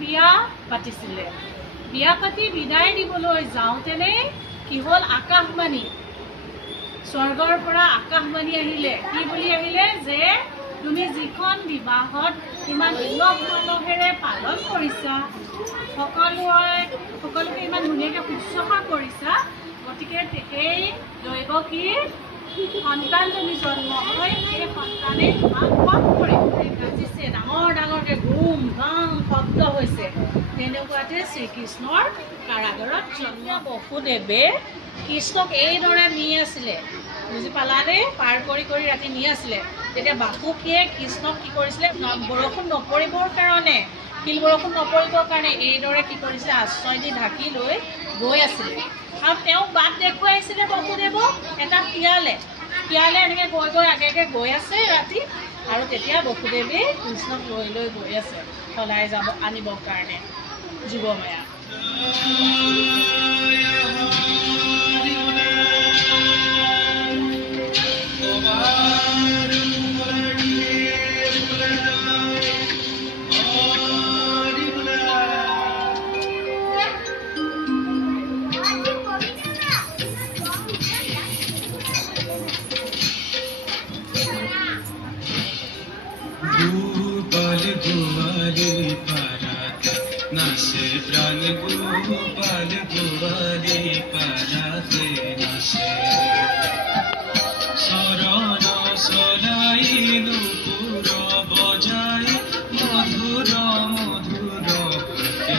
বিয়া পাতিছিলে বিয়া পাতি বিদায় দিবলৈ যাওঁতেনে কি হ'ল আকাশবাণী স্বৰ্গৰ পৰা আকাশবাণী আহিলে কি বুলি আহিলে যে তুমি যিখন বিবাহত ইমান উলহ মালহেৰে পালন কৰিছা সকলোকে ইমান ধুনীয়াকৈ শুশ্ৰূষা কৰিছা গতিকে তেকেই দৈৱকীৰ সন্তান তুমি জন্ম হয় সেই সন্তানে তোমাক পাপ কৰে গাজিছে ডাঙৰ ডাঙৰকৈ গুম গাম শব্দ হৈছে তেনেকুৱাতে শ্ৰীকৃষ্ণৰ কাৰাগাৰত জন্ম বসুদেৱে কৃষ্ণক এইদৰে নি আছিলে বুজি পালানে পাৰ কৰি কৰি ৰাতি নি আছিলে তেতিয়া বাসুকীয়ে কৃষ্ণক কি কৰিছিলে বৰষুণ নপৰিবৰ কাৰণে শিল বৰষুণ নপৰিবৰ কাৰণে এইদৰে কি কৰিছিলে আশ্ৰয় দি ঢাকি লৈ গৈ আছিলে আৰু তেওঁ বাট দেখুৱাইছিলে বসুদেৱক এটা শিয়ালে এনেকৈ গৈ গৈ আগে গৈ আছে ৰাতি আৰু তেতিয়া বসুদেৱে কৃষ্ণক লৈ লৈ গৈ আছে সলাই যাব আনিবৰ কাৰণে জীৱমায়া नाचे प्राण गोपाल गोवाली पाराते नाचे शरण सलाई नुपुर बजाई मधुर मधुर भक्ति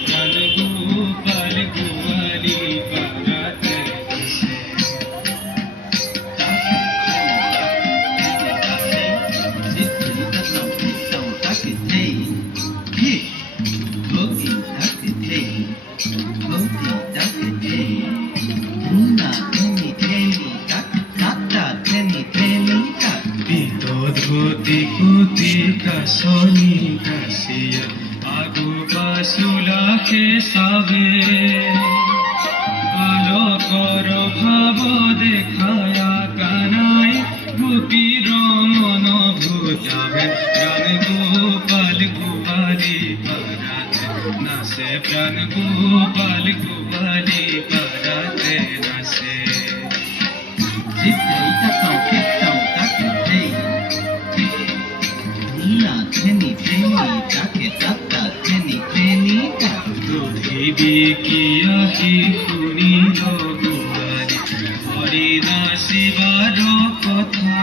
प्राण गोपाल गोवाली पाराते नाचे प्राण गोपाल गोवाली पाराते सोनी कसिया आगु पासुला के सावे आलो करो भाव देखाया कानाई गोपी रमन भूतावे प्राण गोपाल गोपाली पराते नाचे प्राण गोपाल गोपाली पराते नाचे किया ही सुनी गोवाली हरिदासी बारो कथा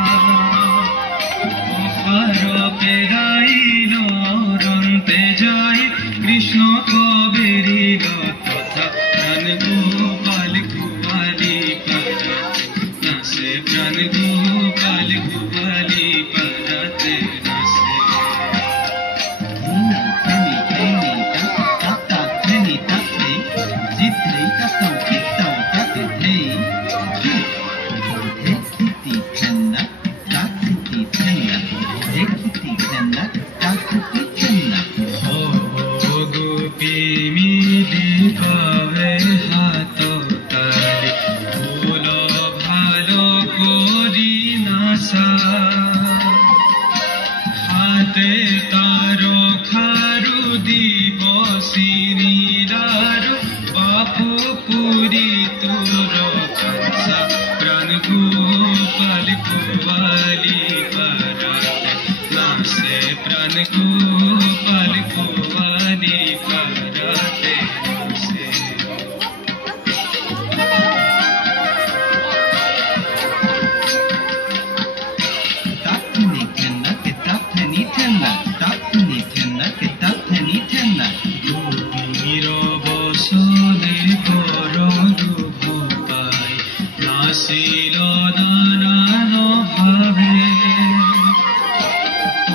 अहार पेराई रंते जाई कृष्ण कबेरी कथा प्राण गोपाल गोवाली पराते नाचे प्राण गोपाल गोवाली पराते नाचे गोपी मिली पावे हाथ পুরি তোর কাঞ্চা প্রাণ গোপাল কোয়ালি পারাতে নাচে প্রাণ গোপাল কোয়ালি পারাতে নাচে নাচিল নানান ভাবে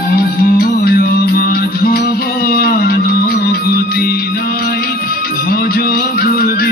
অভয় মাধব আন গতি নাই ভজ গোবিন্দ